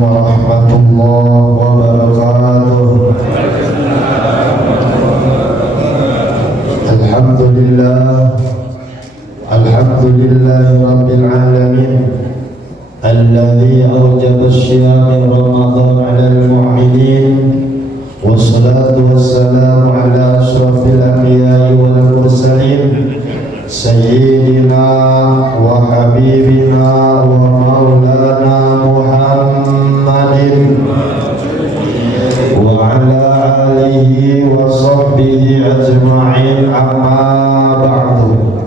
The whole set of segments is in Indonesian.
warahmatullahi wabarakatuh. Alhamdulillahi rabbil alamin alladzi awjaba syiyam Ramadan 'alal mu'minin wassalatu wassalamu ala asyrafil anbiya'i wal mursalin sayyidina wa habibina wa maulana Muhammadin wa ala alihi wa sahbihi ajma'in, amma ba'du.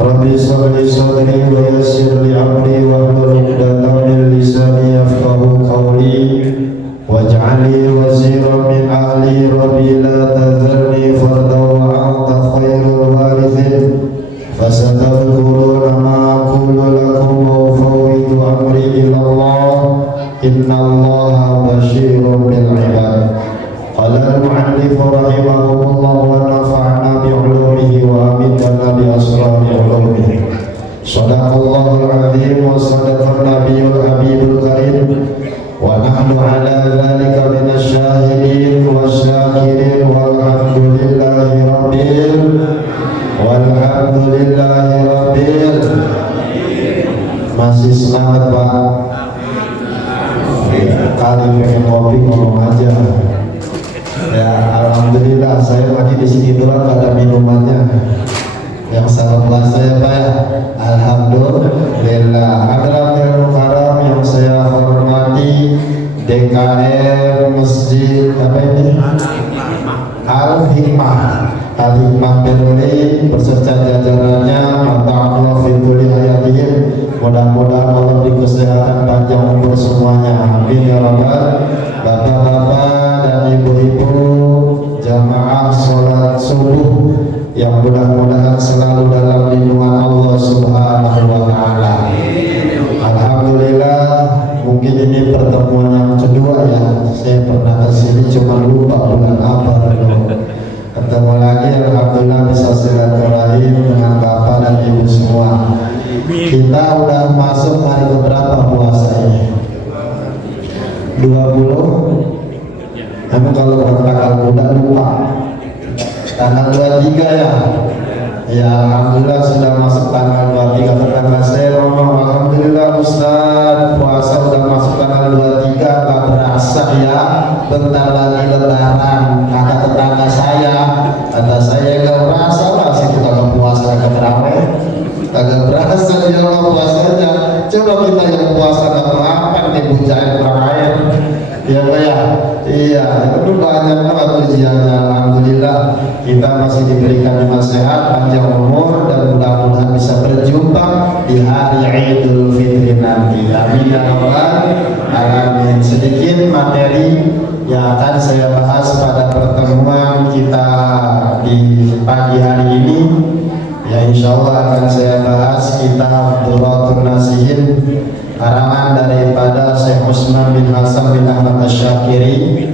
Rabbi shrah li sadri wa yassir li amri wahlul 'uqdatam min lisani yafqahu qawli waj'al li waziran min ahli. Rabbi la tadharni fardan wa anta khairul warithin fasatadhkuruna ma aqulu lakum wa ufawwidu amri ila Allah innallaha basyirun bil 'ibad. Qala al-mu'allif rahimahullah wa nafa'na bi'ulumihi wa amitana bi asrafi ulumihi. Shadaqallahul 'azim wa sadaqan nabiyyul habibul karim wa nahnu 'ala dzalika minasy syahidin wasyakirin walhamdulillahi rabbil Masih semangat Pak? Kali pengen ngopi ngomong aja. Ya, alhamdulillah saya lagi di sini doang gak ada minumannya. Yang sahabat saya Pak ya. Alhamdulillah. Hadratul karam yang saya hormati, DKM Masjid apa ini? Al-Hikmah Berli beserta jajarannya, mantap fi kulli hayatihim. Mudah-mudahan Allah beri kesehatan panjang umur semuanya, amin ya rabbal. Bapak-bapak dan ibu-ibu jamaah sholat subuh yang mudah-mudahan selalu dalam lindungan Allah subhanahu wa ta'ala. Alhamdulillah, mungkin ini pertemuan yang kedua ya. Saya pernah kesini cuma lupa bulan apa dulu. Ketemu lagi, alhamdulillah bisa silaturahim dengan bapak dan ibu semua. Kita udah masuk hari keberapa puasanya? 20. Emang kalau tanggal muda lupa. Tanggal 23 ya. Ya alhamdulillah sudah masuk tanggal 23. Tetangga saya ngomong, alhamdulillah Ustaz, puasa udah masuk tanggal 23, gak berasa ya. Bentar lagi lebaran. Kata tetangga saya, kata saya gak berasa lah. Saya kagak puasa kagak berapa. Kagak berasa ya Allah puasanya. Coba kita yang puasa gak melapan nih bujain kurang air. Ya Pak ya. Iya, itu banyak banget ujiannya. Alhamdulillah kita masih diberikan nasihat, panjang umur, dan mudah-mudahan bisa berjumpa di hari Idul Fitri nanti. Amin ya rabbal alamin. Sedikit materi yang akan saya bahas pada pertemuan kita di pagi hari ini. Ya insya Allah akan saya bahas kitab Durratun Nasihin karangan daripada Syekh Utsman bin Hasan bin Ahmad Asy-Syakiri.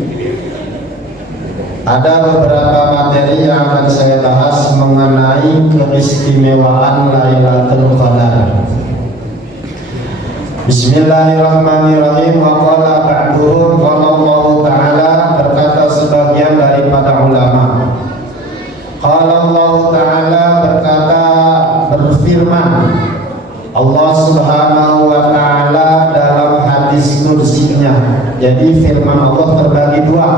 Ada beberapa materi yang akan saya bahas mengenai keistimewaan Lailatul Qadar. Bismillahirrahmanirrahim. Wa qala ba'duhum qala Allah Ta'ala, berkata sebagian daripada ulama. Qala Allah Ta'ala, berkata berfirman Allah Subhanahu wa Ta'ala dalam hadis kursinya. Jadi firman Allah terbagi dua.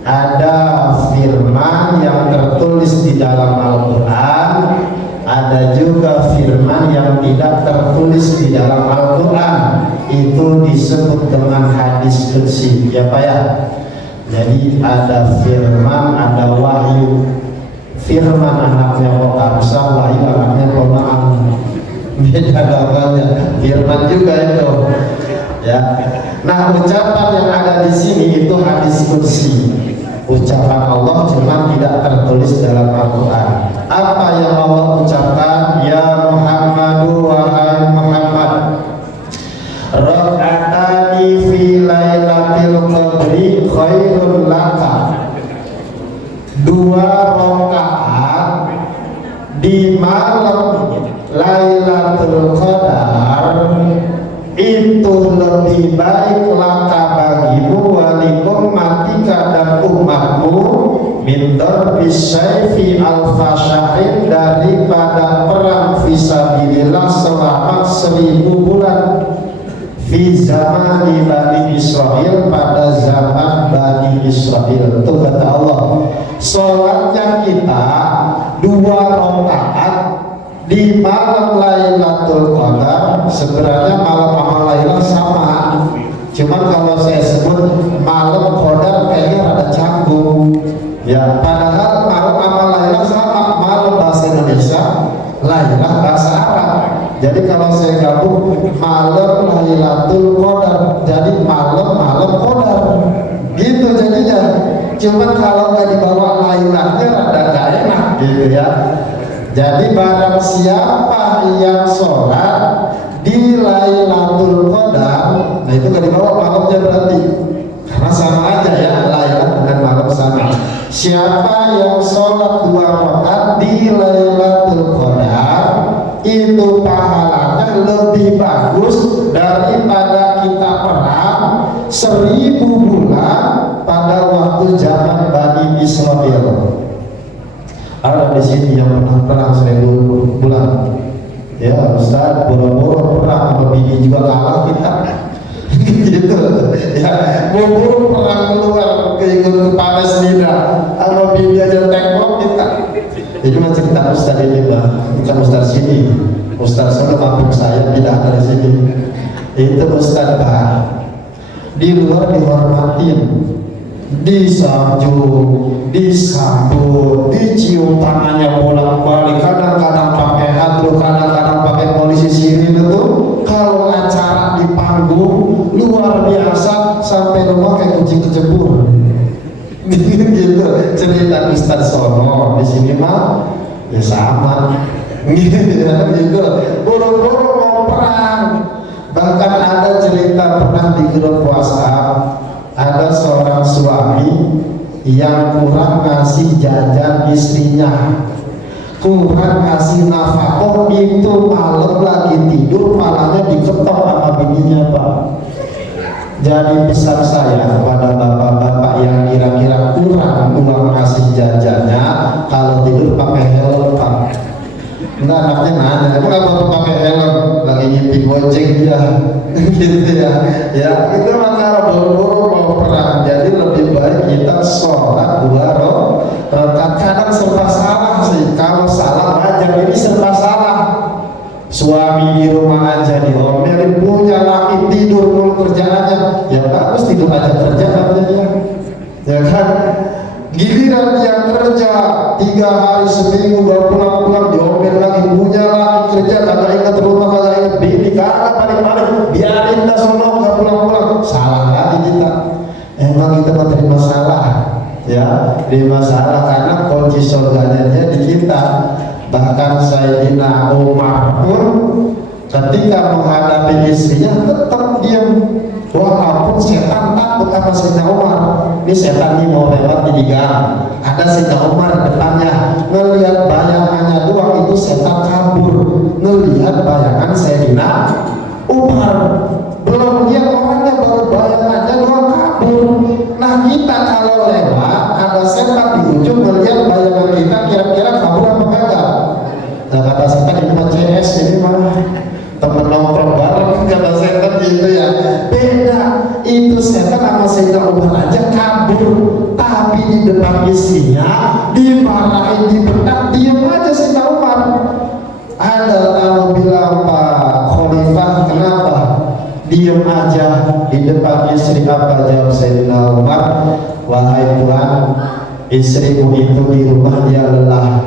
Ada firman yang tertulis di dalam Al-Quran, ada juga firman yang tidak tertulis di dalam Al-Quran. Itu disebut dengan hadis kursi ya Pak ya. Jadi ada firman, ada wahyu. Firman anaknya Qatamsah, wahyu anaknya Qoma'an. Beda gambarnya. Firman juga itu ya. Nah, ucapan yang ada di sini itu hadis kursi. Ucapan Allah cuma tidak tertulis dalam Al-Quran. Apa yang Allah ucapkan? Ya Muhammadu, wahai Muhammad, rak'atani fi lailatil qadri khairul laka. 2 rakaat di malam Lailatul Qadar itu lebih baik laka bagimu walikum matika dan umatmu mindor bisayfi al-fasyahin daripada perang fisabilillah selama 1000 bulan fi zaman Bani Israel pada zaman Bani Israel. Itu kata Allah, sholatnya kita 2 rakaat di malam Lailatul Qadar. Sebenarnya malam sama Lailah sama, cuman kalau saya sebut malam Qadar kayaknya rada canggung ya, padahal malam sama Lailah sama, malam bahasa Indonesia, Lailah bahasa Arab. Jadi kalau saya gabung malam Lailatul Qadar jadi malam Qadar gitu jadinya. Cuman kalau nggak dibawa Lailahnya rada gak enak gitu ya. Jadi barang siapa yang sholat di Lailatul Qadar, nah itu gak dibawa malamnya berarti, karena sama aja ya, Lailah dengan malam sama. Siapa yang sholat 2 rakaat di Lailatul Qadar, itu pahalanya lebih bagus daripada kita perang 1000 bulan pada waktu zaman Bani Israel. Ada di sini yang pernah perang 1000 bulan. Ya Ustaz, boro-boro perang sama bini juga kalah kita. Gitu ya, boro-boro perang keluar ke Palestina sama bini aja tengok kita. Itu mah cerita Ustaz ini Mbak, bukan Ustaz sini. Ustaz sana mampir saya tidak dari sini. Itu Ustaz Pak, di luar dihormatin, disanjung, disambut, dicium tangannya bolak-balik, kadang-kadang pakai hadro, kadang-kadang pakai polisi sirine itu. Kalau acara di panggung luar biasa, sampai rumah kayak kucing kecebur. Gitu cerita Ustaz sono, di sini mah ya sama. Gitu, buru-buru mau perang. Bahkan ada cerita pernah di grup WhatsApp, ada seorang suami yang kurang ngasih jajan istrinya, kurang ngasih nafkah, itu malam lagi tidur malahnya diketok sama bininya Pak. Jadi pesan saya kepada bapak-bapak yang kira-kira kurang uang ngasih jajannya, kalau tidur pakai helm Pak. Nah anaknya nanya, kenapa bapak pakai helm? Lagi nyipi gojek ya. Gitu ya. Ya itu maka buru-buru mau perang. Jadi lebih baik kita sholat 2 rakaat. Kadang serba salah sih. Kalau salah aja, ini serba salah. Suami di rumah aja diomelin, punya laki tidur mulu kerjaannya. Ya bagus tidur aja kerja katanya. Ya kan? Giliran yang kerja 3 hari seminggu baru pulang-pulang diomel lagi, punya lagi kerja kagak ingat rumah, kagak ingat bini, kagak paling-paling biarin dah sono gak pulang-pulang. Salah lagi kita. Emang kita mau terima salah ya, terima salah karena kunci surganya dia di kita. Bahkan Sayyidina Umar pun ketika menghadapi istrinya tetap diam, walaupun setan takut sama Sayyidina Umar. Ini setan ini mau lewat di gang, ada Sayyidina Umar depannya, ngelihat bayangannya doang, itu setan kabur. Ngelihat bayangan Sayyidina Umar, belum lihat orangnya, baru bayangannya doang kabur. Nah kita kalau lewat ada setan di ujung melihat bayangan kita, kira-kira kabur apa kagak? Nah kata setan ini mah CS, ini mah temen nongkrong bareng, kata setan gitu ya. Beda, itu setan sama Sayyidina Umar aja kabur, tapi di depan istrinya dimarahin, dibentak, diam aja Sayyidina Umar. Ada tamu bilang, Pak Khalifah kenapa diam aja di depan istri? Apa jawab Sayyidina Umar? Wahai Tuhan, istrimu itu di rumah dia lelah,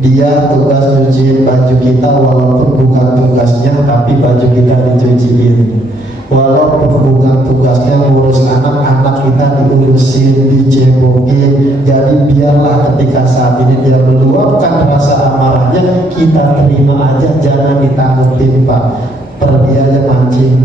dia tugas cuciin baju kita, walaupun bukan tugasnya tapi baju kita dicuciin, walaupun bukan tugasnya ngurus anak-anak kita diurusin, dicebokin. Jadi biarlah ketika saat ini dia meluapkan rasa amarahnya, kita terima aja, jangan ditanggepin Pak, pergi aja mancing.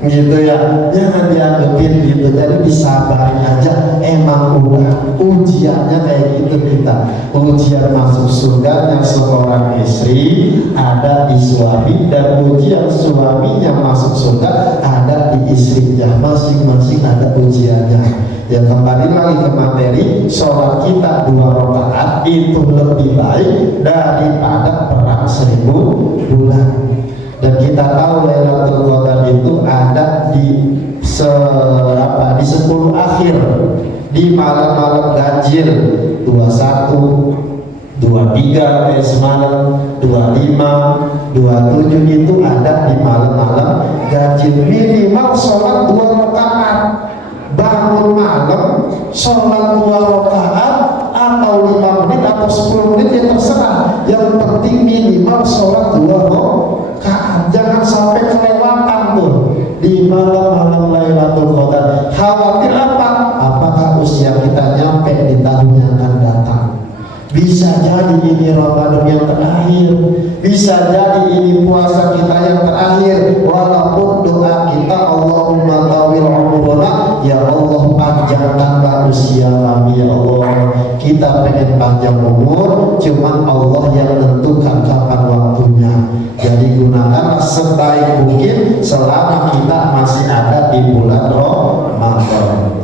gitu ya, jangan dianggapin gitu, jadi disabarin aja. Emang udah ujiannya kayak gitu kita, ujian masuk surganya seorang istri ada di suami, dan ujian suaminya masuk surga ada di istrinya, masing-masing ada ujiannya. Ya kembali lagi ke materi, sholat kita 2 rakaat itu lebih baik daripada perang 1000 bulan. Dan kita tahu Lailatul Qadar itu ada di 10 akhir, di malam-malam ganjil 21, 23 kayak semalam, 25, 27 itu ada di malam-malam ganjil. Minimal sholat 2 rakaat, bangun malam sholat 2 rakaat atau 5 menit atau 10 menit ya terserah, yang penting minimal sholat 2 rakaat. Jangan sampai kelewatan tuh di malam-malam Lailatul Qadar. Khawatir apa? Apakah usia kita nyampe di tahun yang akan datang? Bisa jadi ini Ramadan yang terakhir, bisa jadi ini puasa kita yang terakhir. Walaupun doa kita Allahumma tawil umurana, ya Allah panjangkanlah usia kami ya Allah. Kita pengen panjang umur, cuman Allah yang menentukan kapan waktunya. Jadi gunakanlah sebaik mungkin selama kita masih ada di bulan Ramadan.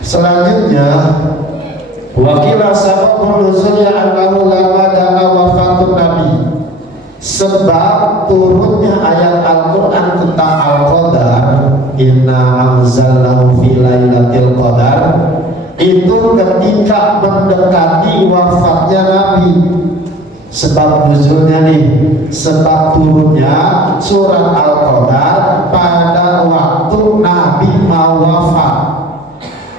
Selanjutnya, wakilah sababul nuzulnya annahu lama da'a wafatun Nabi. Sebab turunnya ayat Al-Quran tentang Al-Qadar, inna anzalnahu fi lailatul qadar, itu ketika mendekati wafatnya Nabi. Sebab nuzulnya nih, sebab turunnya surat Al-Qadar pada waktu Nabi mau wafat.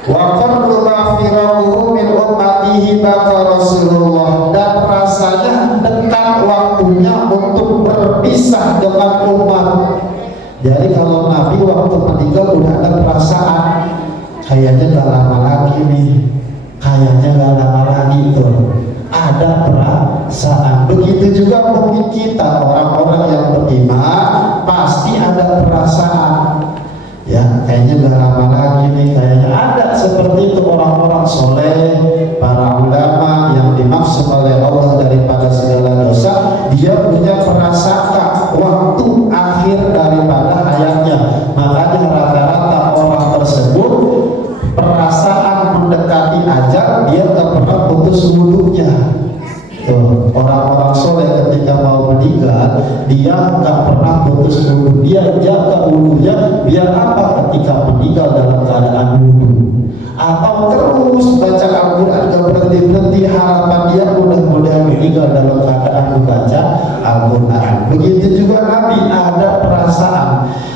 Wa qarraba firahu min ummatihi baka Rasulullah, dan rasanya dekat waktunya untuk berpisah dengan umat. Jadi kalau Nabi waktu meninggal udah ada perasaan, kayaknya gak lama lagi nih, kayaknya gak lama lagi tuh, ada perasaan. Begitu juga mungkin kita orang-orang yang beriman pasti ada perasaan, ya kayaknya gak lama lagi nih, kayaknya ada. Seperti itu orang-orang soleh, para ulama yang dimaksud oleh Allah daripada segala dosa, dia punya perasaan waktu akhir daripada hayatnya. Makanya rata-rata orang tersebut perasaan mendekati ajal, dia tak pernah putus wudhunya. Orang-orang soleh ketika mau meninggal, dia nggak pernah putus wudhu, dia jaga wudhunya. Biar apa? Ketika meninggal dalam keadaan wudhu, atau terus baca Al-Quran gak berhenti-berhenti, harapan dia mudah-mudahan meninggal dalam keadaan membaca Al-Quran. Begitu juga Nabi ada perasaan.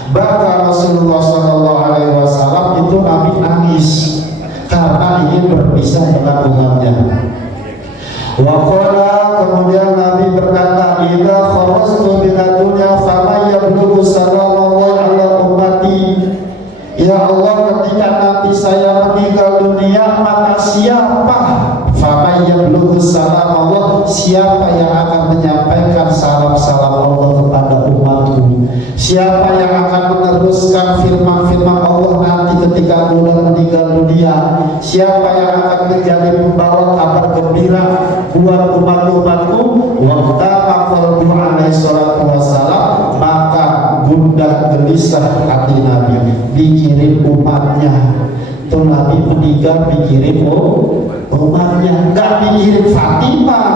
Bahkan Rasulullah SAW itu Nabi nangis karena ingin berpisah dengan umatnya. Waqala, kemudian Nabi berkata, idza kharastu minad dunya faman yablughu sallallahu ala ummati. Ya Allah, ketika nanti saya meninggal dunia, maka siapa faman yablughu salam Allah, siapa yang akan menyampaikan salam-salam Allah kepada umatku? Siapa yang akan meneruskan firman-firman Allah nanti ketika sudah meninggal dunia? Siapa yang akan menjadi pembawa kabar gembira buat umat-umatku? Waqta qalbu alaihi salatu wassalam, maka gundah gelisah hati Nabi dikirim umatnya. Tuh Nabi meninggal dikirim umatnya, gak dikirim Fatimah,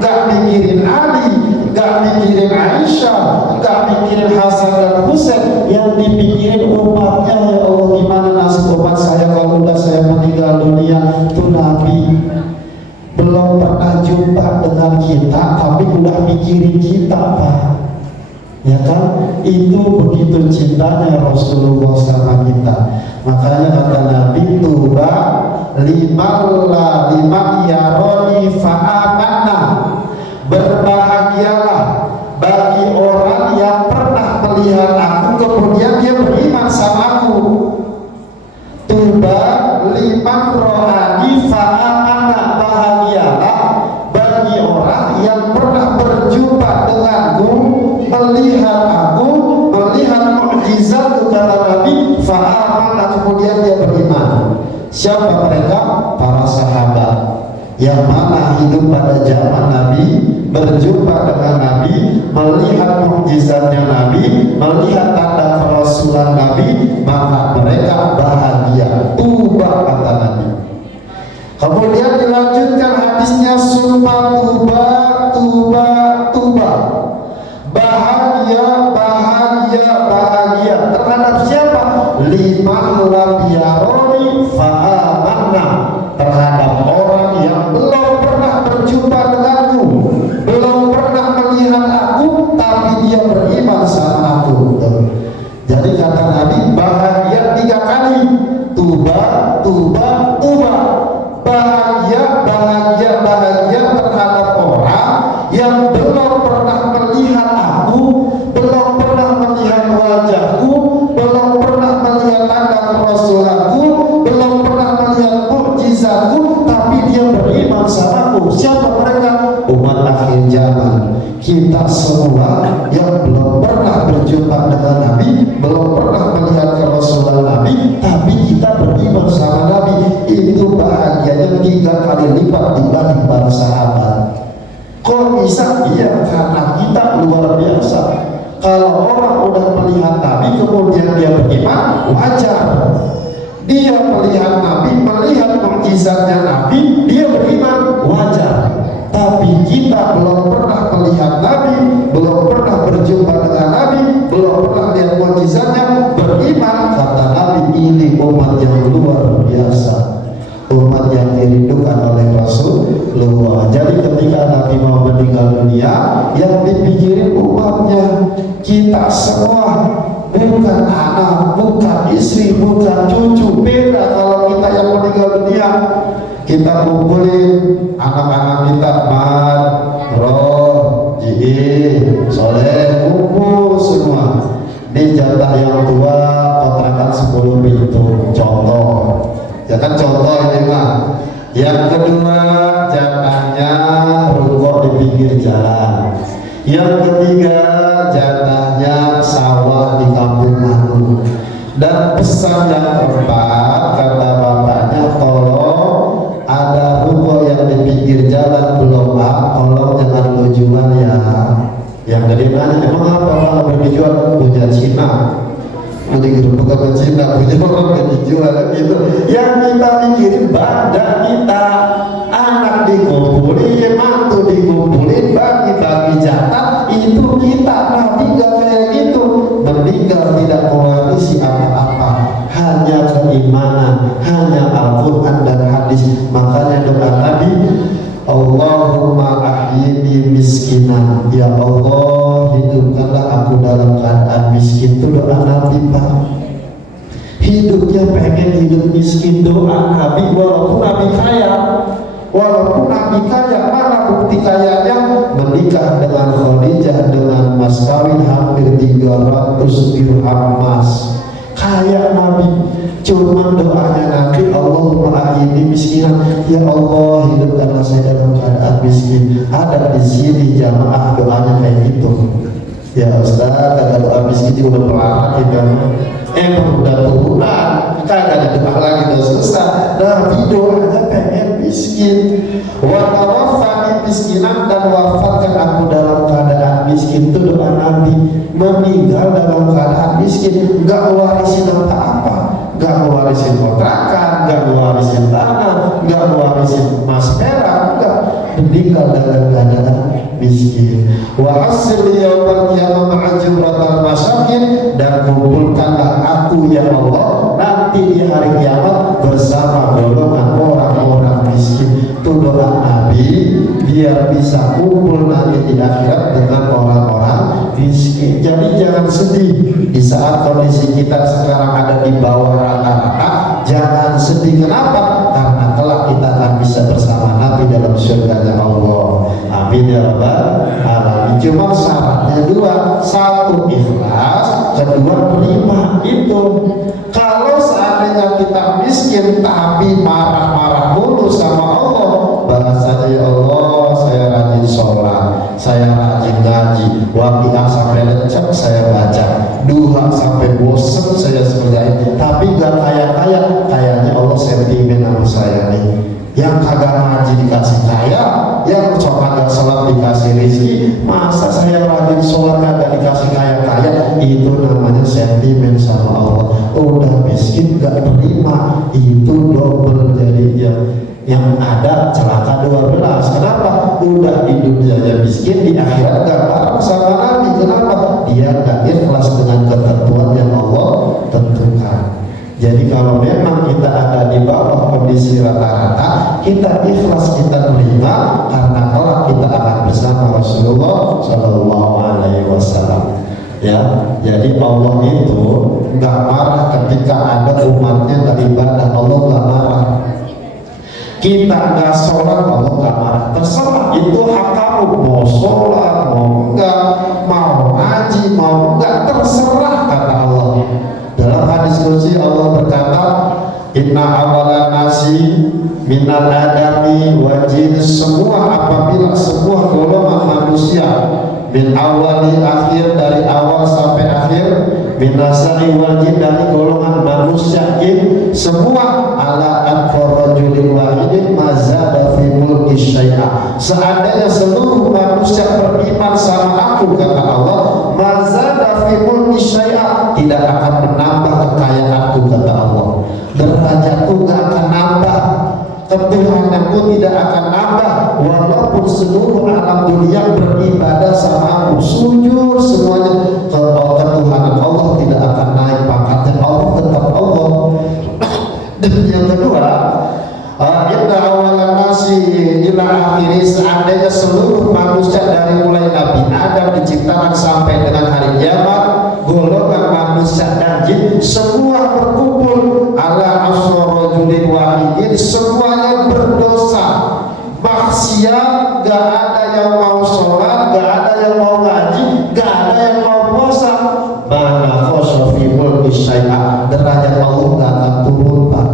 gak dikirim Ali, gak dikirim Aisyah, gak dikirim Hasan dan Husain, yang dipikirin umatnya. Ya Allah, gimana nasib umat saya kalau udah saya meninggal dunia? Tuh Nabi belum pernah jumpa dengan kita, tapi udah mikirin kita, Pak. Ya kan? Itu begitu cintanya Rasulullah sama kita. Makanya kata Nabi, tuba lima yaroni fa'amanna, berbahagialah bagi orang yang pernah melihat aku kemudian dia beriman sama aku. Tuba liman rohani fa'amanna, bahagialah bagi orang yang pernah berjumpa denganku, melihat aku, melihat mukjizat kata fa'amana, kemudian dia beriman. Siapa mereka? Para sahabat yang mana hidup pada zaman Nabi, berjumpa dengan Nabi, melihat mukjizatnya Nabi, melihat tanda kerasulan Nabi, maka mereka bahagia. Tuba, kata Nabi. Kemudian dilanjutkan hadisnya, summa tuba, tuba, tuba. Bahagia, bahagia, bahagia. Terhadap siapa? Liman lam yaroni fa'amanna. Terhadap orang yang belum pernah berjumpa denganku, belum pernah melihat aku, tapi dia beriman sama aku. Jadi kata Nabi, bahagia 3 kali. Tuba, tuba, tuba. Bahagia, bahagia, bahagia terhadap orang yang belum pernah melihat aku, belum pernah melihat wajahku, belum pernah melihat tanda kerasulanku, belum pernah melihat mukjizatku, tapi dia beriman sama aku. Siapa mereka? Umat akhir zaman. Kita semua yang belum pernah berjumpa dengan Nabi, belum pernah melihat kerasulan Nabi, tapi kita beriman sama Nabi. Itu bahagianya 3 kali lipat dibanding para sahabat. Kok bisa? Iya, karena kita luar biasa. Kalau orang udah melihat Nabi kemudian dia beriman, wajar. Dia melihat Nabi, melihat mukjizatnya Nabi, dia beriman, wajar. Tapi kita belum pernah melihat Nabi, belum pernah berjumpa dengan Nabi, belum pernah lihat mukjizatnya, beriman. Kata Nabi, ini umat yang luar biasa, umat yang dirindukan oleh Rasulullah. Jadi ketika Nabi mau meninggal dunia, yang dipikirin umatnya. Kita semua, bukan anak, bukan istri, bukan cucu. Beda kalau kita yang meninggal dunia. Kita kumpulin anak-anak kita, Mat, Roh, Ji, Soleh, kumpul semua di jatah yang tua, kontrakan 10 pintu. Contoh, ya kan, contoh ini mah. Yang kedua, jatahnya rukuk di pinggir jalan. Yang ketiga, jatahnya sawah di kampung aku. Dan pesan yang keempat, kata bapaknya, tolong ada rukuk yang di pinggir jalan belum tolong jangan lo jual ya. Yang gede nanya, emang apa kalau mau dijual? Punya Cina, mau digerubuk ke Cina, punya orang yang dijual gitu. Yang kita pikirin badan kita, anak dikumpulin, mantu dikumpulin, bagi-bagi jatah, itu kita. Nabi gak kayak gitu, meninggal tidak mewarisi apa-apa, hanya keimanan, hanya Al-Quran dan hadis. Makanya doa Nabi, Allahumma ahyini miskinan, ya Allah hidupkanlah aku dalam keadaan miskin. Itu doa Nabi, Pak. Hidupnya pengen hidup miskin, doa Nabi. Walaupun Nabi kaya, walaupun Nabi kaya, mana bukti kayanya? Menikah dengan Khadijah dengan mas kawin hampir 300 dirham emas. Kaya Nabi, cuma doanya Nabi, Allahumma ahyini miskinan, ya Allah hidupkanlah saya dalam keadaan miskin. Ada di sini jamaah doanya kayak gitu. Ya Ustaz, kagak doa miskin juga udah pelarang gitu. Emang udah turunan, kagak ada doa lagi, udah susah. Nabi doanya pengen miskin. Wa tawaffani miskinan, dan wafatkan aku dalam keadaan miskin. Itu doa Nabi. Meninggal dalam keadaan miskin, gak mewarisin apa-apa, gak mewarisin kontrakan, gak mewarisin tanah, gak mewarisin emas perak, enggak. Meninggal dalam keadaan miskin. Wa hasil yawmal qiyamah ma'ajuratal masakin, dan kumpulkanlah aku ya Allah nanti di hari kiamat bersama golongan orang-orang miskin. Itu doa Nabi biar bisa kumpul nanti di akhirat dengan orang-orang miskin. Jadi jangan sedih di saat kondisi kita sekarang ada di bawah rata-rata. Jangan sedih, kenapa? Karena kelak kita akan bisa bersama Nabi dalam surganya Allah. Amin ya rabbal alamin. Cuma syaratnya 2, 1 ikhlas, kedua terima. Itu kalau seandainya kita miskin tapi marah-marah mulu sama Allah, bahasanya ya Allah saya rajin sholat, saya rajin ngaji, waqiah sampai lecek saya baca, duha sampai bosen saya kerjain, nggak terima, itu double jadinya. Yang ada celaka 12. Kenapa? Udah di dunianya miskin, di akhirat gak bareng sama Nabi. Kenapa? Dia gak ikhlas dengan ketentuan yang Allah tentukan. Jadi kalau memang kita ada di bawah kondisi rata-rata, kita ikhlas, kita terima, karena kelak kita akan bersama Rasulullah Shallallahu Alaihi Wasallam. Ya, jadi Allah itu nggak marah ketika ada umatnya nggak ibadah. Allah nggak marah. Kita nggak sholat, Allah nggak marah. Terserah, itu hak kamu, mau sholat, mau enggak, mau ngaji, mau enggak, terserah, kata Allah. Dalam hadis qudsi Allah berkata, inna awala nasi minal adami wa jin, semua apabila semua golongan manusia, min awali akhir, dari awal sampai akhir, min nasai wal jin, dari golongan manusia jin, semua ala anfarajulil wahidin mazada fi mulki syai'a. Seandainya seluruh manusia beriman sama aku, kata Allah, mazada fi mulki syai'a, tidak akan menambah kekayaanku, kata Allah. Derajatku gak akan nambah, ketuhananku tidak akan nambah, walaupun seluruh alam dunia beribadah sama aku, sujud semuanya, ketuhanan Allah tidak akan naik pangkatnya. Allah tetap Allah. Dan yang kedua, inna awalan nasi ila akhiri, seandainya seluruh manusia dari mulai Nabi Adam diciptakan sampai dengan hari kiamat, golongan manusia dan jin semua berkumpul ala asrorojulin wahidin, semuanya berdosa, maksiat, gak ada yang mau sholat, gak ada yang mau ngaji, gak ada yang mau puasa, mana khosofimul bisyai'ah, derajat Allah gak akan turun, Pak.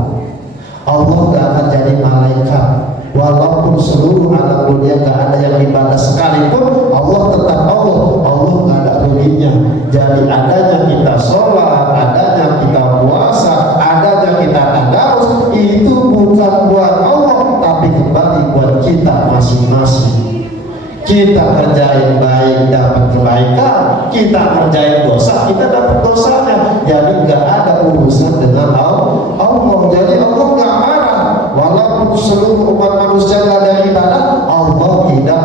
Allah gak akan jadi malaikat, walaupun seluruh alam dunia gak ada yang ibadah sekalipun, Allah tetap Allah. Allah gak ada ruginya. Jadi adanya kita sholat, adanya kita puasa, adanya kita tadarus, itu bukan buat Allah, tapi kembali buat kita masing-masing. Kita kerjain baik dapat kebaikan, kita kerjain dosa kita dapat dosanya. Jadi nggak ada urusan dengan Allah. Jadi Allah nggak marah, walaupun seluruh umat manusia nggak ada ibadah, Allah tidak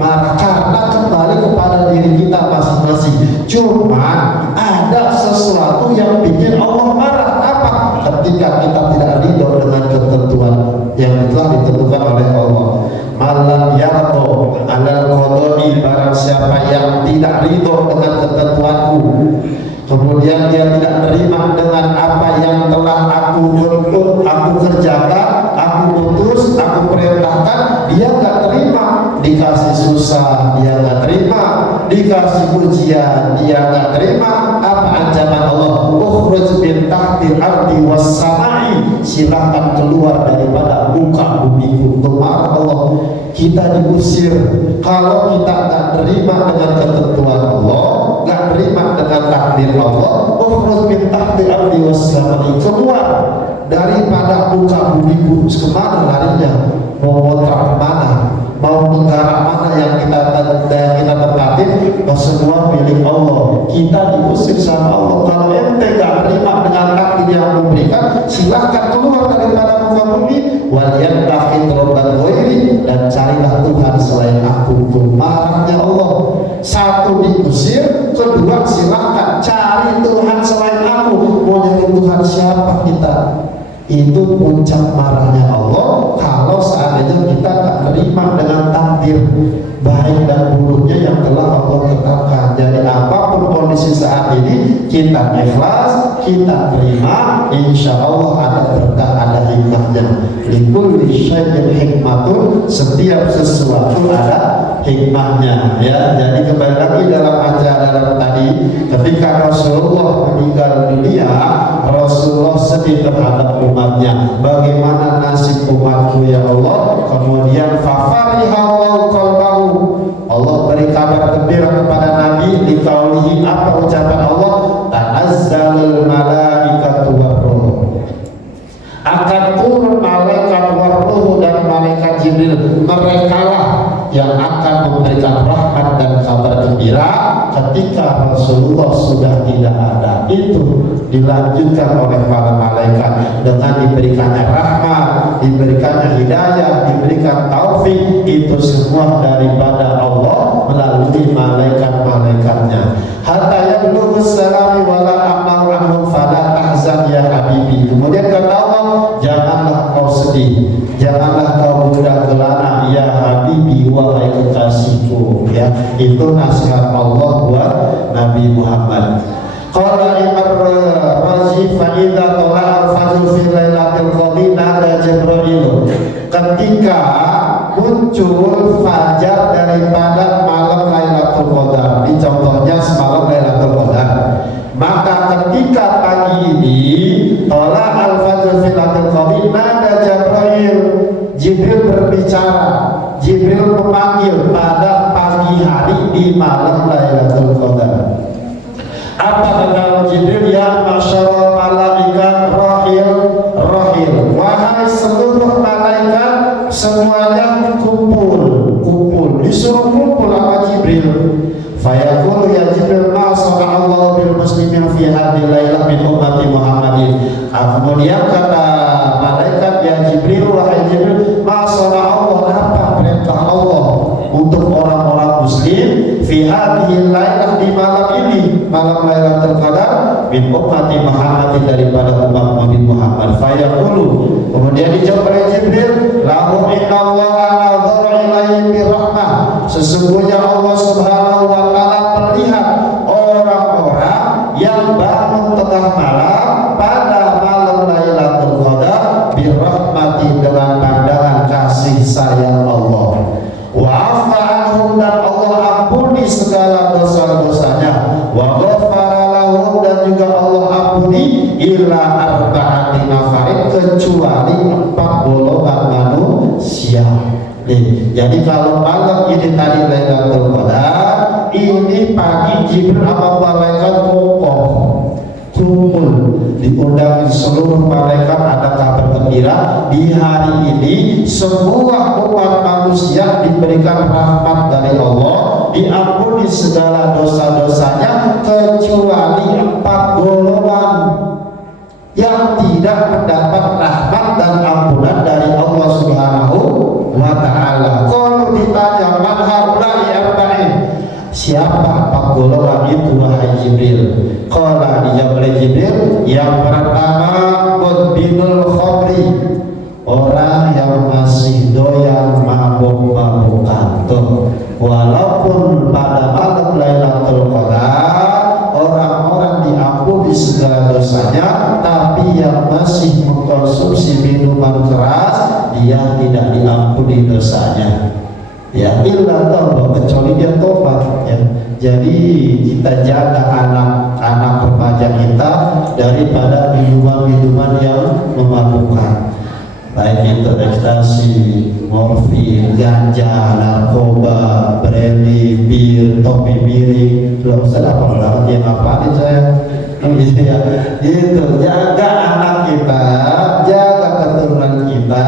marah, karena kembali kepada diri kita masing-masing. Cuma ada sesuatu yang bikin Allah marah. Apa? Ketika kita tidak ridho dengan ketentuan yang telah ditentukan oleh Allah. Malam yardo alal qadai, barang siapa yang tidak ridho dengan ketentuanku, kemudian dia tidak terima dengan apa yang telah aku tuntut, aku kerjakan, aku putus, aku perintahkan, dia nggak terima. Dikasih susah dia nggak terima, dikasih ujian dia nggak terima. Apa ancaman Allah? Ukhruj min tahtil ardi was samai, silakan keluar daripada muka bumi. Untuk marah Allah, kita diusir. Kalau kita nggak terima dengan ketentuan Allah, nggak terima dengan takdir Allah, ukhruj min tahtil ardi was samai, keluar daripada muka bumi. Kemana larinya? Mau kontrak kemana? Mau negara mana yang kita tempatin? Semua milik Allah. Kita diusir sama Allah. Kalau ente gak terima dengan takdir yang memberikan, silahkan keluar daripada muka bumi. Walian takin roban ghairi, dan carilah Tuhan selain aku. Itu marahnya Allah. Satu, diusir. Kedua, silahkan cari Tuhan selain aku. Mau nyari Tuhan siapa kita? Itu puncak marahnya Allah kalau seandainya kita tak terima dengan takdir baik dan buruknya yang telah Allah tetapkan. Jadi apapun kondisi saat ini, kita ikhlas, kita terima, insya Allah ada berkah, ada hikmahnya. Likulli syai'in hikmatun, setiap sesuatu ada hikmahnya. Ya, jadi kembali lagi dalam ajaran tadi, ketika Rasulullah meninggal dunia, Rasulullah sedih terhadap umatnya. Bagaimana nasib umatku ya Allah? Kemudian fafarihallahu qalbahu, Allah beri kabar gembira kepada Nabi di qaulihi, apa ucapan Allah? Tanazzalul malaikatu warruh, akan turun malaikat warruh dan malaikat Jibril. Merekalah yang akan memberikan rahmat dan kabar gembira ketika Rasulullah sudah tidak ada. Itu dilanjutkan oleh para malaikat dengan diberikannya rahmat, diberikannya hidayah, diberikan taufik. Itu semua daripada Allah melalui malaikat-malaikatnya. Hatta yablughu salami wala amal anhum fala tahzan ya habibi. Kemudian kata Allah, janganlah kau sedih, janganlah kau gundah gelana ya habibi, wahai kekasihku. Ya, itu nasihat Allah buat Nabi Muhammad. Qala Imam Razi fa idza tala'a al-fajr fi lailatul qadri nada Jibril. Ketika muncul fajar daripada malam Lailatul Qadar, ini contohnya semalam Lailatul Qadar, maka ketika pagi ini tala'a al-fajr fi lailatul qadri nada Jibril. Jibril berbicara, Jibril memanggil pada pagi hari di malam Lailatul Qadar. Apa kata Jibril? Ya masyarul malaikat rahil rahil, wahai seluruh malaikat semuanya kumpul, disuruh kumpul sama Jibril. Fayaqulu ya Jibril ma sana'allahu bil muslimin fi hadhihi lailah min ummati Muhammadin. Kemudian kata malaikat, ya Jibril, wahai Jibril, ma sana'allahu, apa perintah Allah untuk orang-orang muslim fi hadhihi lailah, di malam ini, malam Lailatul Qadar, min ummati Muhammadin, daripada umat Nabi Muhammad. Fayaqulu, kemudian dijawab oleh Jibril, lahu innallaha nadhara ilaihim birahmah, sesungguhnya Allah Subhanahu wa taala melihat orang-orang yang bangun tengah malam pada malam Lailatul Qadar birahmati, dengan pandangan kasih sayang Allah. Wa afa anhum, dan Allah ampuni segala dosa-dosanya. Wa ghafara lahum, dan juga Allah ampuni illa arba'ati nafarin, kecuali 4 golongan manusia. Jadi kalau malam ini tadi Lailatul Qadar, ini pagi Jibril sama malaikat kumpul, diundang seluruh malaikat, ada kabar gembira di hari ini semua umat manusia diberikan rahmat dari Allah, diampuni segala dosa-dosanya, kecuali 4 golongan yang tidak mendapat rahmat dan ampunan dari Allah Subhanahu wa ta'ala. Kalau ditanya man haula'i arba'in, siapa 4 golongan itu wahai Jibril? Qala, dijawab oleh Jibril, yang pertama mudbinul khamri, orang yang masih doyan mabuk-mabukan. Tuh, walaupun pada malam Lailatul Qadar orang-orang diampuni segala dosanya, tapi yang masih mengkonsumsi minuman keras, dia tidak diampuni dosanya. Ya, illa taubat, kecuali dia tobat. Ya, jadi kita jaga anak-anak remaja kita daripada minuman-minuman yang memabukkan, baik itu ekstasi, morfin, ganja, narkoba, brandy, bir, topi miring. Belum saya apa banget yang ngapain saya gitu ya. Itu jaga anak kita, jaga keturunan kita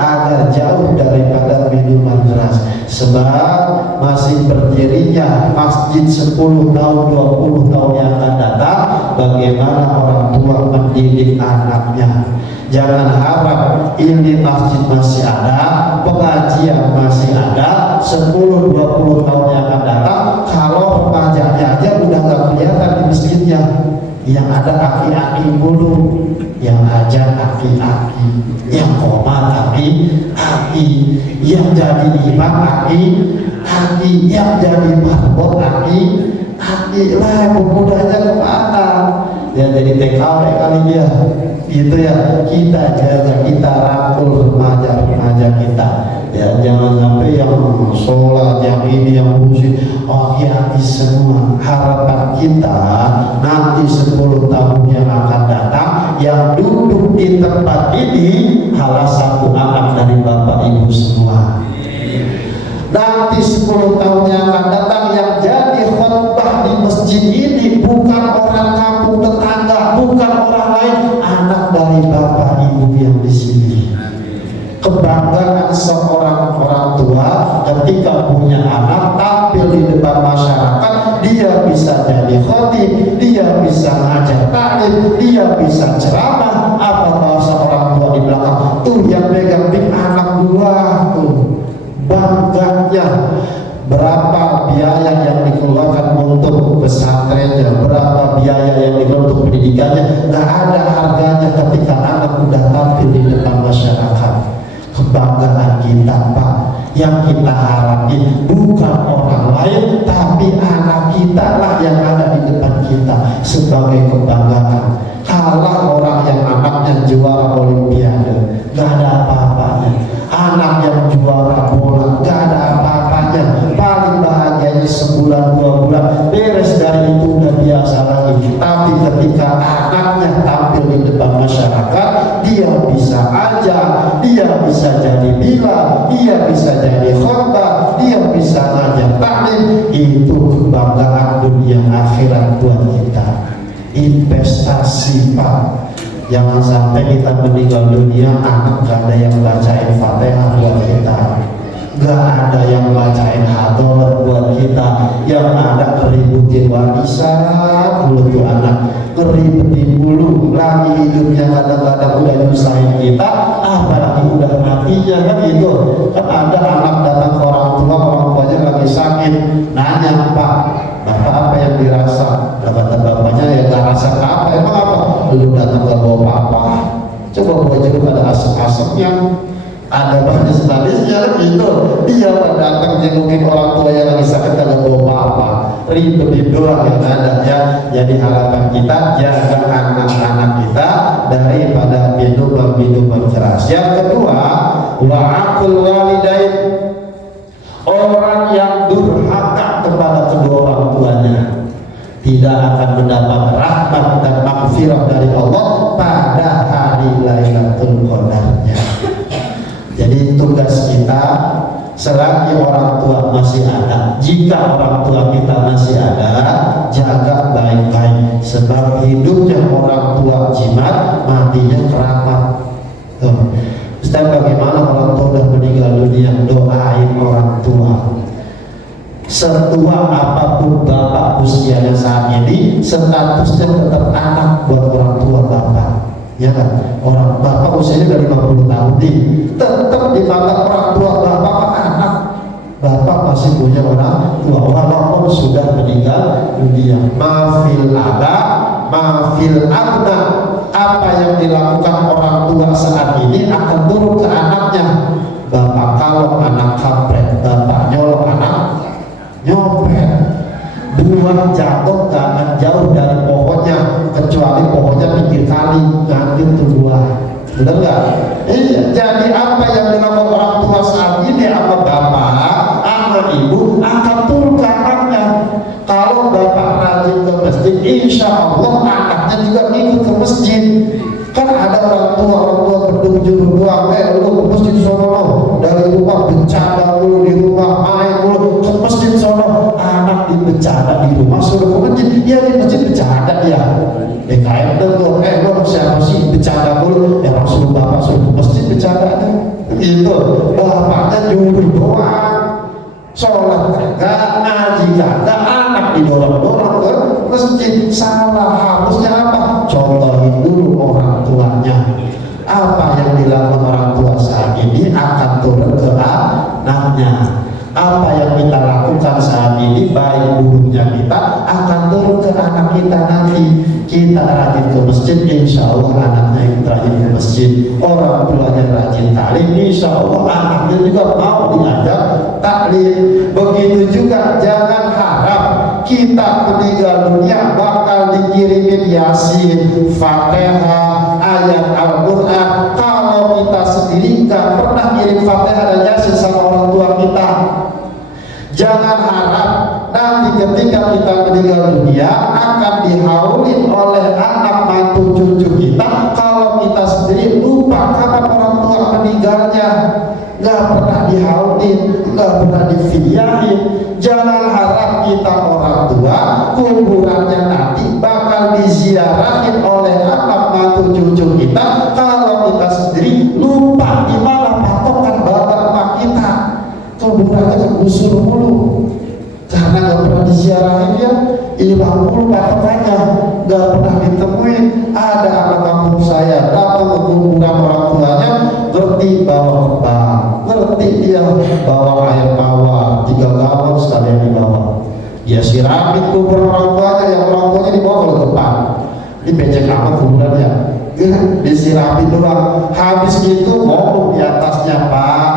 agar jauh daripada minuman keras. Sebab masih berdirinya masjid 10 tahun, 20 tahun yang akan datang, bagaimana orang tua mendidik anaknya. Jangan harap ini masjid masih ada, pengajian masih ada, 10-20 tahun yang akan datang, kalau remajanya aja udah gak kelihatan di masjidnya. Yang ada aki-aki mulu, yang ajar aki-aki, yang koma aki-aki, yang jadi imam aki-aki, yang jadi marbot aki-aki. Lah pemudanya kemana? Ya jadi TKW kali dia. Gitu ya, kita jaga, kita rangkul remaja-remaja kita. Ya, jangan sampai yang sholat, yang ini, yang musik, aki-aki semua. Harapan kita nanti 10 tahun yang akan datang, yang duduk di tempat ini salah satu anak dari bapak ibu semua. Nanti 10 tahun yang akan datang, yang jadi khotbah di masjid ini bukan orang kampung tetangga, bukan orang lain, anak dari bapak ibu yang di sini. Kebanggaan seorang orang tua ketika punya anak, tapi tampil di depan masyarakat, dia bisa jadi khotib, dia bisa ngajar taklim, dia bisa ceramah. Apa bahasa orang tua di belakang? Tuh yang pegang big anak gua tuh, bangganya. Berapa biaya yang dikeluarkan untuk pesantrennya, berapa biaya yang dikeluarkan untuk pendidikannya, nggak ada harganya ketika anak udah tampil di depan masyarakat. Kebanggaan kita, Pak, yang kita harapin bukan orang lain, tapi anak kita lah yang ada di depan kita sebagai kebanggaan. Kalah orang yang anaknya juara olimpiade, nggak ada apa-apanya. Anak yang juara bola, nggak ada apa-apanya. Paling bahagianya sebulan 2 bulan, beres dari itu udah biasa lagi. Tapi ketika anaknya tampil di depan masyarakat, dia bisa ajar, dia bisa jadi bila, dia bisa jadi khotbah, dia bisa ngajar taklim. Itu kebanggaan dunia akhirat buat kita. Investasi, Pak. Jangan sampai kita meninggal dunia, anak gak ada yang bacain Fatihah buat kita, gak ada yang bacain hadorat buat kita. Yang ada keributin warisan dulu tuh anak, keributin dulu lagi hidupnya, kadang-kadang udah nyusahin kita, apalagi udah matinya kan gitu. Kan ada anak datang ke orang tuanya lagi sakit, nanya, Pak, Bapak apa yang dirasa? Kata bapaknya, ya gak rasa apa, emang apa? Dulu datang ke bawa papa, coba bawa jeruk ada asap-asapnya, ada manis-manisnya gitu. Dia datang jengukin orang tua yang lagi sakit kalau bawa apa, ribet doang yang ada ya. Jadi harapan kita, jaga anak-anak kita daripada minuman keras. Yang kedua, wa'akul walidain, orang yang durhaka kepada kedua orang tuanya tidak akan mendapat rahmat dan maghfirah dari Allah pada hari Lailatul Qadarnya. Jadi tugas kita selagi orang tua masih ada, jika orang tua kita masih ada, jaga baik-baik, sebab hidupnya orang tua jimat, matinya keramat. Ustaz, bagaimana orang tua sudah meninggal dunia? Doain orang tua. Setua apapun bapak usianya saat ini, statusnya tetap anak buat orang tua bapak, ya kan? Orang bapak usianya dari 50 tahun nih, tetap di mata orang tua bapak anak. Bapak masih punya orang tua walaupun sudah meninggal dunia. Maafil ada, maafil abna. Apa yang dilakukan orang tua saat ini akan turun ke anaknya. Bapak kalau anak kampret, bapak nyolong anak nyopet. Buah jatuh gak akan jauh dari pohonnya, kecuali pohonnya pinggir kali, ngambil tuh buah. Bener gak? Iya. Jadi apa yang dilakukan orang tua saat ini sama bapak, sama ibu akan turun ke anaknya. Kalau bapak rajin ke masjid, insya Allah anaknya juga ikut ke masjid. Kan ada orang tua berdua, lu ke masjid sono, dari rumah bercanda dulu, di rumah main dulu, ke masjid sono. Anak bercanda di rumah suruh ke masjid, ya di masjid bercanda ya. DKM tuh, lu siapa sih bercanda dulu? Ya suruh bapak suruh ke masjid bercanda tuh. Itu bapaknya nyuruh doang, sholat kagak, ngaji kagak, anak didorong-dorong ke masjid. Salah, harusnya apa? Contohin dulu orang tuanya. Apa yang dilakukan orang tua saat ini akan turun ke anaknya. Apa yang kita lakukan saat ini, baik buruknya kita, akan turun ke anak kita nanti. Kita rajin ke masjid, insya Allah anaknya ikut rajin ke masjid. Orang tuanya rajin taklim, insya Allah anaknya juga mau diajar taklim. Begitu juga jangan harap kita meninggal dunia bakal dikirimin Yasin, Fatihah, ayat Al-Quran. Kalau kita sendiri gak pernah kirim Fatihah dan Yasin sama orang tua kita, jangan harap nanti ketika kita meninggal dunia akan dihaulin oleh anak mantu cucu kita. Kalau kita sendiri lupa kapan orang tua meninggalnya, gak pernah dihaulin, gak pernah difidiahin. Jangan harap kita orang tua kuburannya nanti bakal diziarahin oleh anak mantu cucu kita. Kalau kita sendiri lupa di mana patokan bapak emak kita, kuburannya kegusur mulu, disiarahin dia hilang puluh katanya, gak pernah ditemuin. Ada anak kampung saya datang ke kuburan orang tuanya, ngerti bawa kembang, ngerti dia bawa air mawar 3 galon sekalian dibawa. Ya siramin kuburan orang tuanya, yang orang tuanya dibawa ke depan. Ini becek amat kuburannya, disiramin doang. Habis itu ngomong di atasnya, Pak,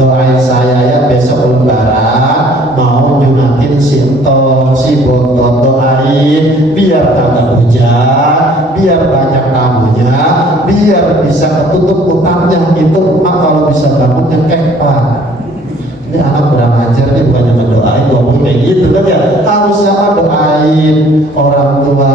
doain saya ya besok lebaran mau nyunatin si Ento, si Bontot, doain biar kagak hujan, biar banyak tamunya, biar bisa ketutup utangnya. Itu emak kalau bisa bangun nyekek, Pak. Ini anak kurang ajar nih, bukannya mendoain ngomong kayak gitu kan ya. Harusnya doain orang tua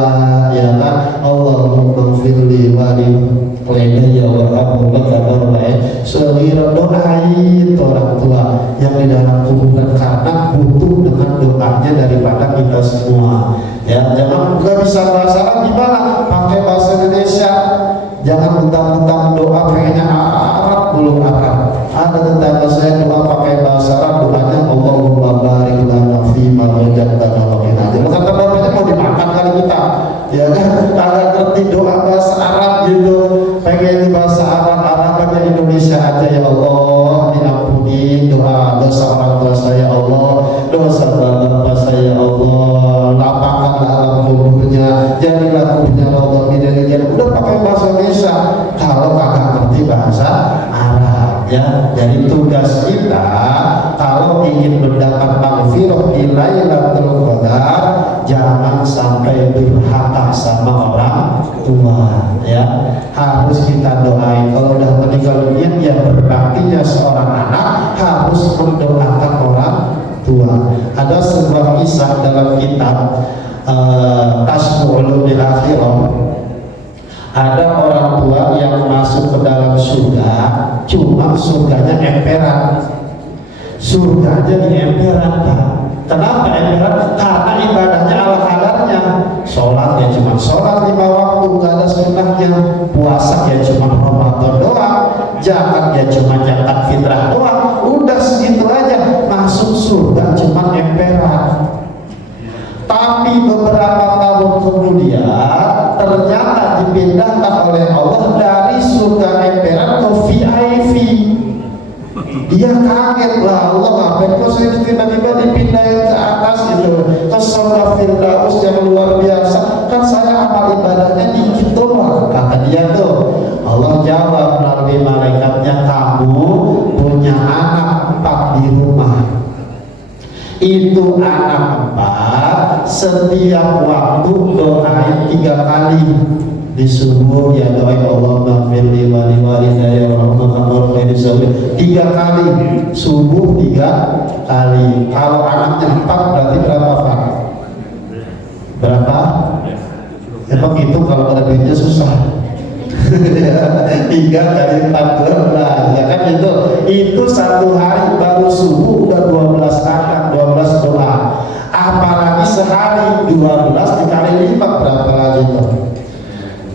ya kan. Allahumma firli walidayya warhamhuma kama rabbayani shaghira. Doain orang tua yang di dalam kuburan karena butuh dengan doanya daripada kita semua. Ya, jangan nggak bisa bahasa Arab gimana? Pakai bahasa Indonesia. Jangan mentang-mentang doa pengennya Arab belum Arab. Ada tetangga saya doa pakai bahasa Arab, doanya Allahumma barik lana fima wajadtana wa qina adzaban nar. Kata bapaknya mau dimakan kali kita, ya kan? Kagak ngerti doa bahasa Arab gitu, pengen di bahasa Arab-Arabannya Indonesia aja. Ya Allah, diampuni doa dosa orang tua saya, Allah dosa bapak saya, Allah lapangkanlah alam kuburnya, jadilah kuburnya raudhah min riyadil jannah. Udah pakai bahasa Indonesia kalau kagak ngerti bahasa Arab ya. Jadi tugas kita kalau ingin mendapat maghfirah di Lailatul Qadar, jangan sampai durhaka sama orang tua ya. Harus kita doain. Kalau udah meninggal dunia, ya berbaktinya seorang anak harus mendoakan orang tua. Ada sebuah kisah dalam kitab Tasbihul Ulumil Akhirah. Ada orang tua yang masuk ke dalam surga, cuma surganya emperan. Surganya di emperan, Pak. Kenapa emperan? Karena ibadahnya ala kadarnya. Sholat ya cuma sholat 5 waktu, gak ada sunnahnya. Puasa ya cuma Ramadan doang. Zakat ya cuma zakat fitrah doang. Udah segitu aja, masuk surga cuma emperan. Tapi beberapa tahun kemudian ternyata dipindahkan oleh Allah dari surga emperan ke VIP. Dia kaget lah, Allah ngapain kok saya tiba-tiba dipindahin ke atas gitu, ke surga Firdaus yang luar biasa. Kan saya amal ibadahnya dikit doang, kata dia tuh. Allah jawab melalui malaikatnya, kamu punya anak 4 di rumah. Itu anak 4 setiap waktu doain 3 kali. Di subuh ya doain Allahumma firli wa liwalidayya warhamhuma kama rabbayani 3 kali. Subuh 3 kali. Kalau anaknya 4 berarti berapa, Pak? Berapa? Emang itu kalau ada duitnya susah. 3 kali 4 12 ya kan. Itu 1 hari baru subuh udah 12 rakaat, 12 doa. Apalagi sehari 12 dikali 5 berapa lagi tuh?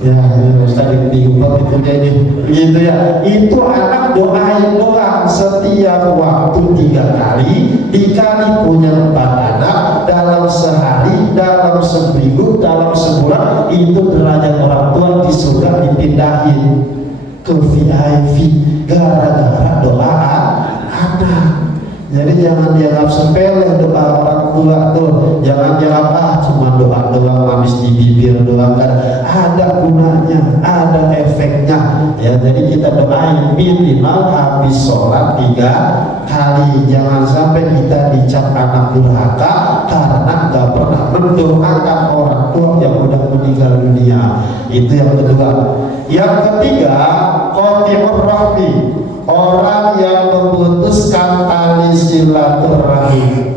Ya, Ustaz bingung banget ini. Gitu ya. Itu anak doain doang setiap waktu 3 kali dikali punya 4 anak dalam sehari, dalam seminggu, dalam sebulan. Itu derajat orang tua di surga dipindahin ke VIP gara-gara doa anak. Jadi jangan dianggap sepele doa orang tua tuh. Jangan dianggap cuma doa doang, manis di bibir doang, kan ada gunanya, ada efeknya ya. Jadi kita doain minimal habis sholat 3 kali. Jangan sampai kita dicap anak durhaka karena gak pernah mendoakan orang tua yang udah meninggal dunia. Itu yang kedua. Yang ketiga, qati'ur rahmi, orang yang memutuskan tali silaturahim.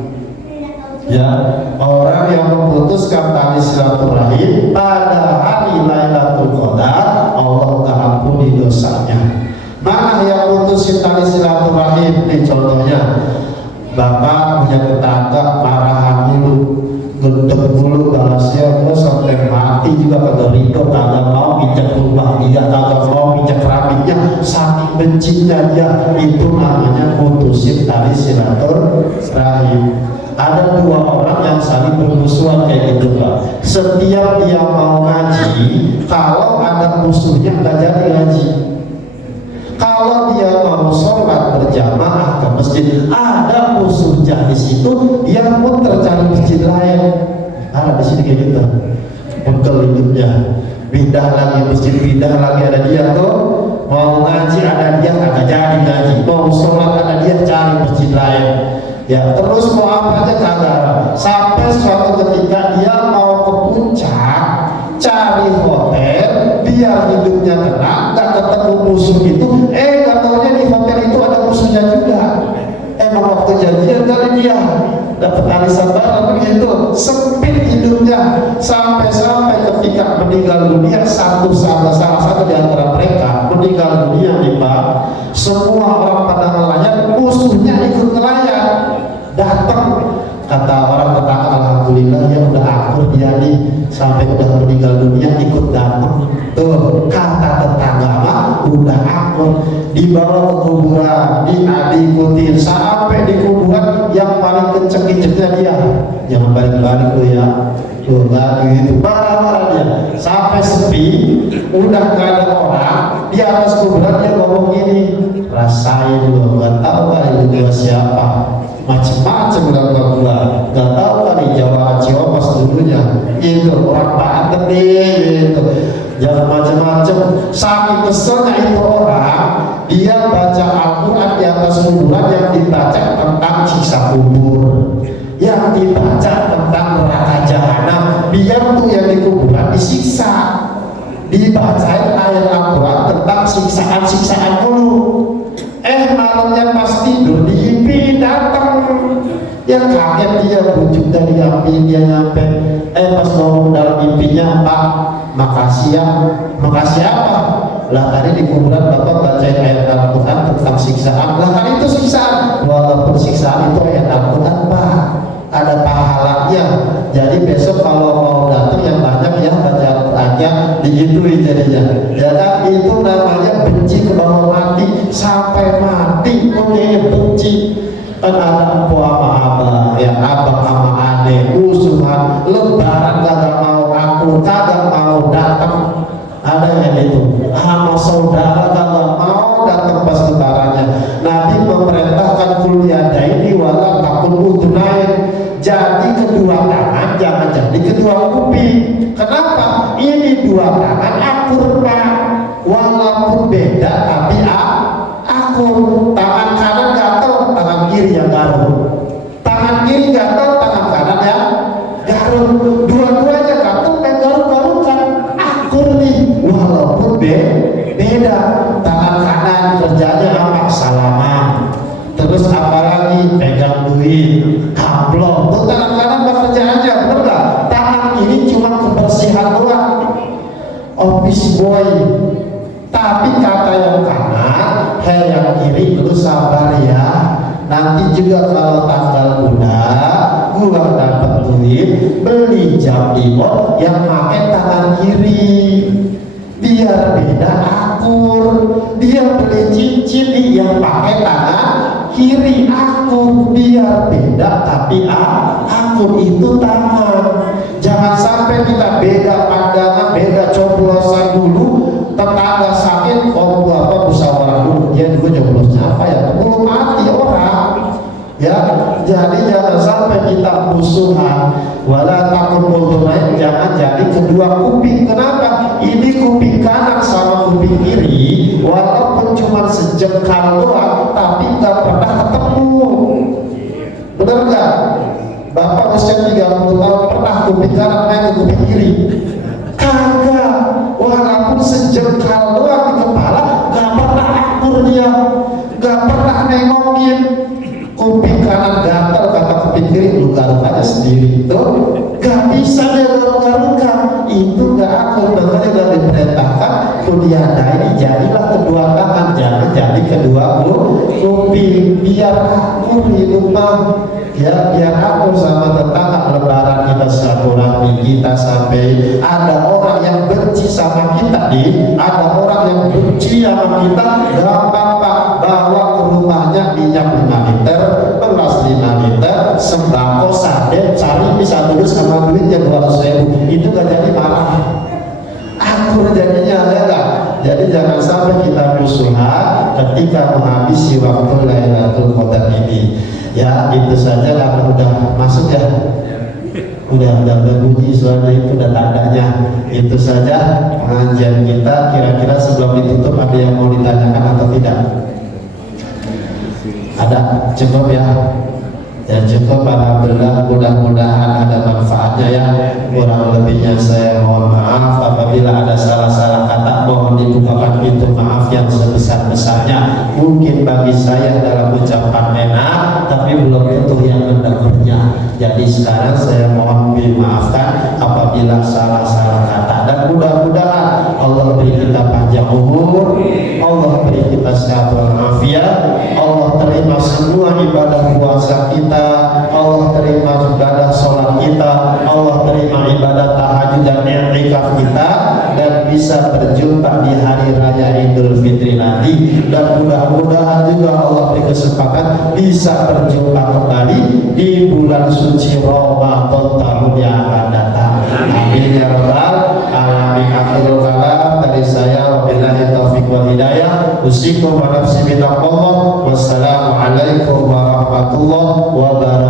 Ya, orang yang memutuskan tali silaturahim pada hari Lailatul Qadar, Allah ampuni dosanya. Mana yang putusin tali silaturahim? Nih contohnya, bapak punya tetangga marahan mulu, gendek mulu, balasnya gue sampai mati juga kagak ridho, kagak mau injak rumah dia, kagak mau injak keramiknya, saking bencinya dia. Itu namanya putusin tali silaturahim. Ada dua orang yang saling bermusuhan kayak gitu Pak. Setiap dia mau ngaji, kalau ada musuhnya nggak jadi ngaji. Kalau dia mau sholat berjamaah ke masjid, ada musuhnya di situ, dia pun tercari masjid lain. Ada di sini kayak gitu. Betul hidupnya. Pindah lagi masjid, pindah lagi, ada dia tuh. Mau ngaji ada dia kagak jadi ngaji. Mau sholat ada dia cari masjid lain. Ya terus mau apa aja kagak. Sampai suatu ketika dia mau ke puncak, cari hotel biar hidupnya tenang, nggak ketemu musuh itu. Katanya di hotel itu ada musuhnya juga. Emang waktu janjian kali dia dapat arisan bareng begitu. Sempit hidupnya sampai ketika meninggal dunia, salah satu di antara mereka meninggal dunia nih Pak. Semua orang pada nelayan, musuhnya ikut nelayan. Datang kata orang tetangga, alhamdulillah ya udah akur dia nih, sampai udah meninggal dunia ikut datang. Tuh kata tetangga mah udah akur, dibawa ke kuburan, diikutin sampai di kuburan yang paling kenceng injeknya dia. Jangan balik-balik tuh ya. Tuh lagi itu marah-marah dia sampai sepi, udah gak ada orang di atas kuburan. Dia ngomong gini, rasain lo, gak tahu kali gua siapa, macem-macem dalam gua, gak tahu kali Jawa Ciomas dulunya itu orang banget nih gitu. Jangan macam-macam. Saking keselnya itu orang, dia baca Al-Quran di atas kuburan yang dibaca tentang siksa kubur, yang dibaca tentang neraka jahanam. Biar tuh yang di kuburan disiksa, dibacain ayat Al-Quran tentang siksaan-siksaan dulu. Malamnya pas tidur diimpi datang. Ya kaget dia, bujuk dari api dia nyampe. Pas ngomong dalam mimpinya, Pak, makasih ya. Makasih apa? Lah tadi di kuburan Bapak bacain ayat Al-Quran tentang siksaan. Lah kan itu siksaan. Walaupun siksaan itu ayat Al-Quran Pak, ada pahalanya. Jadi besok kalau mau datang yang banyak ya baca Al-Qurannya, digituin jadinya. Ya kan itu namanya benci ke bawah mati. Sampai mati pun dia benci. Kan ada empu sama abang, ya abang sama adek, musuhan, lebaran kagak mau aku, kagak mau datang. Ada yang itu, sama saudara kagak mau datang pas lebarannya. Nabi memerintahkan kuliah ini wala takun udunain. Jadi kedua tangan jangan jadi kedua kuping. Kenapa? Ini dua tangan akur Pak, walaupun beda tapi akur. Tangan kanan gatel, tangan kiri yang garuk. Tangan kiri gatel, tangan kanan ya garuk. Dua-duanya gatel dan garuk-garukan. Akur nih, walaupun beda. Tangan kanan kerjanya apa? Salaman. Terus apalagi pegang duit, amplop. Tuh tangan kanan bekerja aja, bener gak? Tangan kiri cuma kebersihan doang, office boy. Tapi kata yang kanan, yang kiri lu sabar ya. Nanti juga kalau tanggal bulan gua dapat duit, beli jam imot yang pakai tangan kiri, biar beda akur. Dia beli cincin yang pakai tangan kiri, akur. Biar beda tapi akur itu tangan. Jangan sampai kita beda pandangan, beda coblosan dulu. Tetangga sakit, musyawarah dulu. Dia dulu nyoblosnya apa ya? Belum mati orang. Ya, jadi jangan sampai kita musuhan. Wala takun udhunain, jangan jadi kedua kuping. Kenapa? Ini kuping kanan sama kuping kiri, walaupun cuma sejengkal doang, tapi nggak pernah ketemu. Benar nggak? Bapak usia 30 tahun pernah kuping kanan naik ke kuping kiri? Kagak. Walaupun sejengkal doang di kepala, nggak pernah akur dia, nggak pernah nengokin. Kuping kanan gatal, kata kuping kiri lu garuk aja sendiri. Itu gak bisa dia garuk-garukan, itu gak akur. Makanya udah diperintahkan kuliah ini jadilah kedua tangan, jangan jadi kedua kuping. Biar akur hidup mah, ya biar akur sama tetangga. Lebaran kita silaturahmi, kita sampai ada orang yang benci sama kita nih, ada orang yang benci sama kita, gampang Pak. bawa ke rumahnya minyak 5 liter, beras 5 liter, sembako, sarden, cari bisa terus sama duitnya 200.000, itu gak jadi marah. Akur jadinya ya gak? Jadi jangan sampai kita musuhan ketika menghabisi waktu Lailatul Qadar ini. Ya itu saja lah, udah masuk ya. Udah bunyi suara itu, udah tandanya. Itu saja pengajian kita. Kira-kira sebelum ditutup ada yang mau ditanyakan atau tidak? Ada? Cukup ya? Ya cukup, alhamdulillah, mudah-mudahan ada manfaatnya ya. Kurang lebihnya saya mohon maaf. Apabila ada salah-salah kata, mohon dibukakan pintu maaf yang sebesar-besarnya. Mungkin bagi saya dalam ucapan enak, tapi belum tentu yang mendengarnya. Jadi sekarang saya mohon dimaafkan apabila salah-salah kata, dan mudah-mudahan Allah beri kita panjang umur, Allah beri kita sehat walafiat, Allah terima semua ibadah puasa kita, Allah terima ibadah sholat kita, Allah terima ibadah tahajud dan i'tikaf kita, dan bisa berjumpa di hari raya Idul Fitri nanti, dan mudah-mudahan juga Allah beri kesempatan bisa berjumpa kembali di bulan suci Ramadan tahun yang akan datang. Amin ya rabbal alamin. Akhirul kalam dari saya, wabillahi taufiq wal hidayah. Usikum wa nafsi bitaqwa. Wassalamualaikum warahmatullahi wabarakatuh.